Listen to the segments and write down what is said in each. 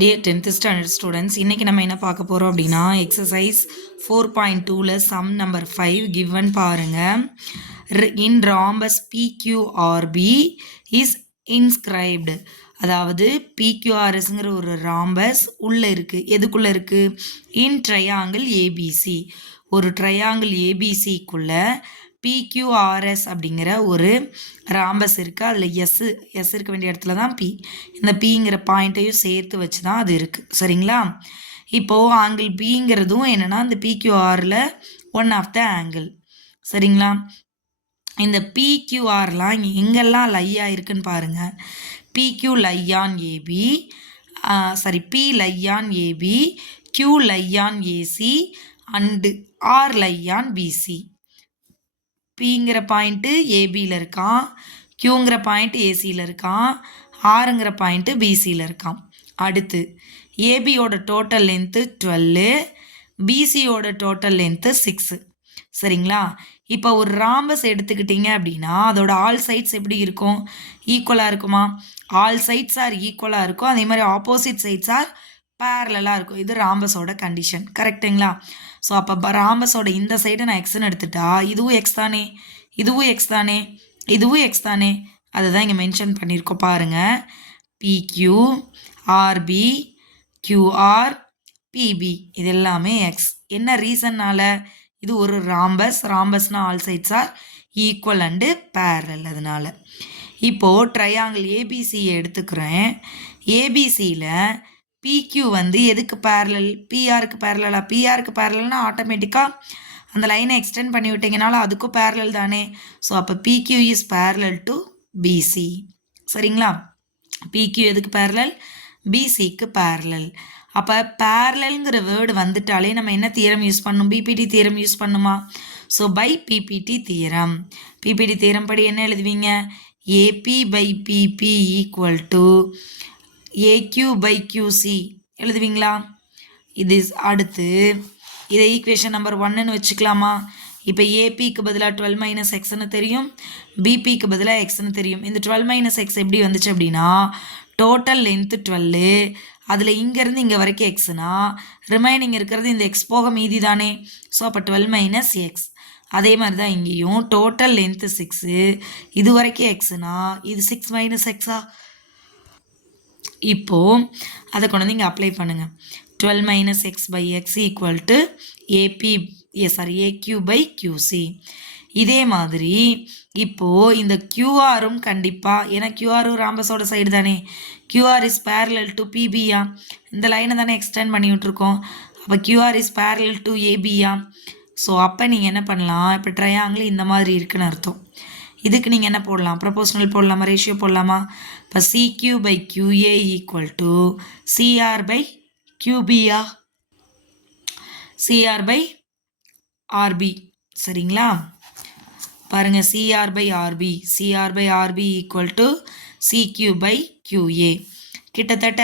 Dear 10th standard students, இன்னைக்கு நம்ம என்ன பார்க்க போறோம் அப்படின்னா exercise 4.2ல sum number 5 given பாருங்க. In rhombus PQRB is inscribed. அதாவது PQRSங்கிற ஒரு rhombus உள்ள இருக்கு. எதுக்குள்ள இருக்கு? In triangle ABC. ஒரு triangle ABCக்குள்ள PQRS அப்படிங்கிற ஒரு ராம்பஸ் இருக்குது. அதில் எஸ் இருக்க வேண்டிய இடத்துல தான் பி. இந்த பிங்கிற பாயிண்ட்டையும் சேர்த்து வச்சு தான் அது இருக்குது. சரிங்களா? இப்போது ஆங்கிள் பிங்கிறதும் என்னென்னா இந்த பிக்யூஆரில் ஒன் ஆஃப் த ஆங்கிள். சரிங்களா? இந்த பிக்யூஆர்லாம் எங்கெல்லாம் லை ஆயிருக்குன்னு பாருங்கள். P Q lies on A B, P lies on A B, Q lies on A C and R lies on B C. பிங்கிற பாயிண்ட்டு ஏபியில் இருக்கான், கியூங்கிற பாயிண்ட் ஏசியில் இருக்கான், ஆறுங்கிற பாயிண்ட்டு பிசியில் இருக்கான். அடுத்து ஏபியோட டோட்டல் லென்த்து 12, பிசியோட டோட்டல் லென்த்து 6. சரிங்களா? இப்போ ஒரு ராம்பஸ் எடுத்துக்கிட்டிங்க அப்படின்னா அதோட ஆல் சைட்ஸ் எப்படி இருக்கும்? ஈக்குவலாக இருக்குமா? ஆல் சைட்ஸ் ஆர் ஈக்குவலாக இருக்கும். அதே மாதிரி ஆப்போசிட் சைட்ஸ் ஆர் பேரலாக இருக்கும். இது ராம்பஸோட கண்டிஷன். கரெக்டுங்களா? ஸோ அப்போ ராம்பஸோட இந்த சைடை நான் எக்ஸ்ன்னு எடுத்துட்டா இதுவும் எக்ஸ் தானே, இதுவும் எக்ஸ் தானே, இதுவும் எக்ஸ் தானே. அதை தான் இங்கே மென்ஷன் பண்ணியிருக்கோம் பாருங்கள். பிக்யூ, ஆர்பி, கியூஆர், பிபி இது எல்லாமே எக்ஸ். என்ன ரீசன்னால்? இது ஒரு ராம்பஸ். ராம்பஸ்னால் all sides are equal and parallel. அதனால் இப்போது ட்ரையாங்கிள் ஏபிசியை எடுத்துக்கிறேன். ஏபிசியில் பிக்யூ வந்து எதுக்கு பேரலல்? பிஆருக்கு பேரலா? பிஆருக்கு பேரலல்னா ஆட்டோமேட்டிக்காக அந்த லைனை எக்ஸ்டெண்ட் பண்ணி விட்டிங்கனாலும் அதுக்கும் பேரலல் தானே. ஸோ அப்போ PQ is parallel to PC. சரிங்களா? பிக்யூ எதுக்கு பேரலல்? பிசிக்கு பேரலல். அப்போ பேரலல்ங்கிற வேர்டு வந்துட்டாலே நம்ம என்ன தியரம் யூஸ் பண்ணணும்? பிபிடி தியரம் யூஸ் பண்ணுமா? So by B P T theorem. B P T theorem படி என்ன எழுதுவீங்க? A B by P B equal to A Q by Q C எழுதுவீங்களா? இது அடுத்து இதை ஈக்குவேஷன் நம்பர் 1ன்னு வச்சுக்கலாமா? இப்போ ஏபிக்கு பதிலாக 12 மைனஸ் எக்ஸ்ன்னு தெரியும், பிபிக்கு பதிலாக எக்ஸ்ன்னு தெரியும். இந்த 12 மைனஸ் எக்ஸ் எப்படி வந்துச்சு அப்படின்னா டோட்டல் லென்த்து 12, அதில் இங்கேருந்து இங்கே வரைக்கும் எக்ஸ்னா ரிமைனிங் இருக்கிறது இந்த எக்ஸ் போக மீதி தானே. ஸோ அப்போ 12 மைனஸ் எக்ஸ். அதே மாதிரி தான் இங்கேயும் டோட்டல் லென்த்து 6, இது வரைக்கும் எக்ஸ்னா இது 6 மைனஸ் எக்ஸா. இப்போது அதை கொண்டு வந்து இங்கே அப்ளை பண்ணுங்கள். 12 minus x by x equal to A Q by Q C. இதே மாதிரி இப்போது இந்த கியூஆரும் கண்டிப்பாக, ஏன்னா கியூஆரும் ராம்பஸோட சைடு தானே, கியூஆர் இஸ் பேரலல் டு பிபியா. இந்த லைனை தானே எக்ஸ்டெண்ட் பண்ணி விட்ருக்கோம். அப்போ கியூஆர் இஸ் பேரலல் டு ஏபியா. ஸோ அப்போ நீங்கள் என்ன பண்ணலாம்? இப்போ ட்ரையாங்கிள் இந்த மாதிரி இருக்குன்னு அர்த்தம். இதுக்கு நீங்கள் என்ன போடலாம்? ப்ரொபோஷனல் போடலாமா? ரேஷியோ போடலாமா? இப்போ C Q by Q A equal to C R by கியூபியா, சிஆர் பை ஆர்பி. சரிங்களா? பாருங்கள், C R by R P, C R by R P equal to C Q by Q A. கிட்டத்தட்ட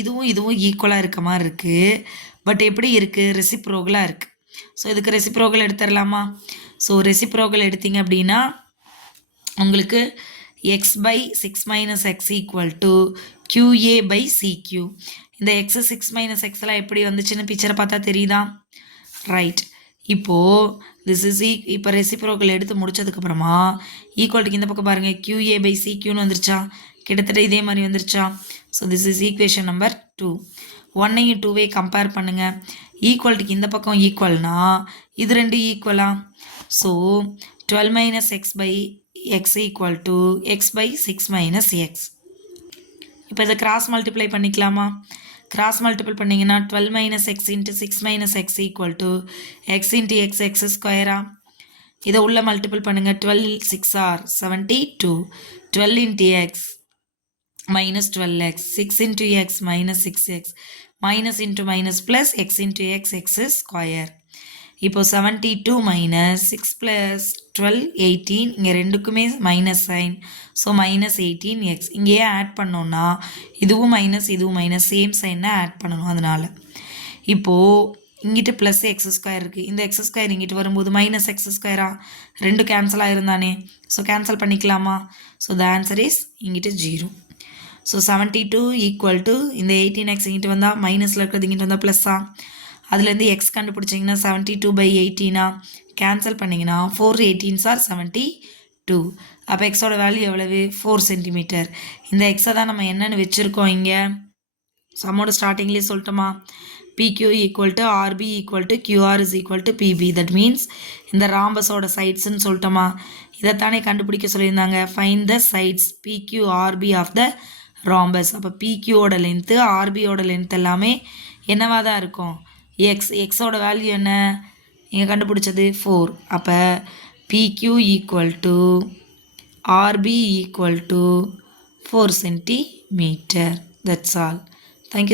இதுவும் இதுவும் ஈக்குவலாக இருக்க மாதிரி இருக்குது. பட் எப்படி இருக்குது? ரெசிப்ரோகலாக இருக்குது. ஸோ இதுக்கு ரெசிப்ரோகல் எடுத்துடலாமா? ஸோ ரெசிப்ரோகல் எடுத்திங்க அப்படின்னா உங்களுக்கு x by 6 minus x equal to Q A by C Q. இந்த எக்ஸ் 6 மைனஸ் எக்ஸ்லாம் எப்படி வந்துச்சுன்னு பிக்சரை பார்த்தா தெரியுதா? ரைட். இப்போது திஸ் இஸ் இப்போ ரெசிப்ரோக்கல் எடுத்து முடிச்சதுக்கப்புறமா ஈக்குவல்ட்டுக்கு இந்த பக்கம் பாருங்கள், கியூஏ பை சிக்யூன்னு வந்துருச்சா? கிட்டத்தட்ட இதே மாதிரி வந்துருச்சா? So this is equation number 2. 1ஐயும் 2வே கம்பேர் பண்ணுங்கள். ஈக்குவல்ட்டுக்கு இந்த பக்கம் ஈக்குவல்னா இது ரெண்டு ஈக்குவலா? So 12 minus x by x equal to x by 6 minus x. இப்போ இதை கிராஸ் மல்டிப்ளை பண்ணிக்கலாமா? கிராஸ் மல்டிபிள் பண்ணிங்கன்னா 12 minus x into 6 minus x equal to x into x x ஸ்கொயரா? இதை உள்ள மல்டிபிள் பண்ணுங்கள். 12 6 are 72, 12 into x minus 12x, 6 into x minus 6x, minus into minus plus X into x X square. இப்போ 72 minus 6 plus 12 18, இங்கே ரெண்டுக்குமே minus sign. So minus 18x. இங்கேயே add பண்ணோன்னா இதுவும் மைனஸ் இதுவும் மைனஸ், சேம் சைன்னா ஆட் பண்ணணும். அதனால் இப்போது இங்கிட்டு ப்ளஸ் எக்ஸ் ஸ்கொயர் இருக்குது, இந்த எக்ஸ் ஸ்கொயர் இங்கிட்டு வரும்போது மைனஸ் எக்ஸ் ஸ்கொயரா? ரெண்டு கேன்சல் ஆயிருந்தானே. ஸோ கேன்சல் பண்ணிக்கலாமா? ஸோ த ஆன்சர் இஸ் இங்கிட்டு 0. ஸோ 72 ஈக்குவல் டு இந்த 18x இங்கிட்டு வந்தால் மைனஸில் இருக்கிறது இங்கிட்டு வந்தால் ப்ளஸ்ஸா, அதுலேருந்து எக்ஸ் கண்டுபிடிச்சிங்கன்னா 72/18 கேன்சல் பண்ணிங்கன்னா 4/18s are 72. அப்போ எக்ஸோட வேல்யூ எவ்வளவு 4 சென்டிமீட்டர். இந்த எக்ஸை தான் நம்ம என்னென்னு வச்சுருக்கோம் இங்கே சம்மோட ஸ்டார்டிங்லேயே சொல்லிட்டோமா, PQ equal to RB equal to QR is equal to PB. That means இந்த ராம்பஸோட சைட்ஸ்ன்னு சொல்லிட்டோமா, இதைத்தானே கண்டுபிடிக்க சொல்லியிருந்தாங்க. Find the sides PQ RB of the rhombus. அப்போ PQவோட லென்த்து RBயோட லென்த் எல்லாமே என்னவாக தான் இருக்கும், எக்ஸோட வேல்யூ என்ன இங்கே கண்டுபிடிச்சது 4. அப்போ PQ equal to RB equal to 4 centimetre. That's all. Thank you.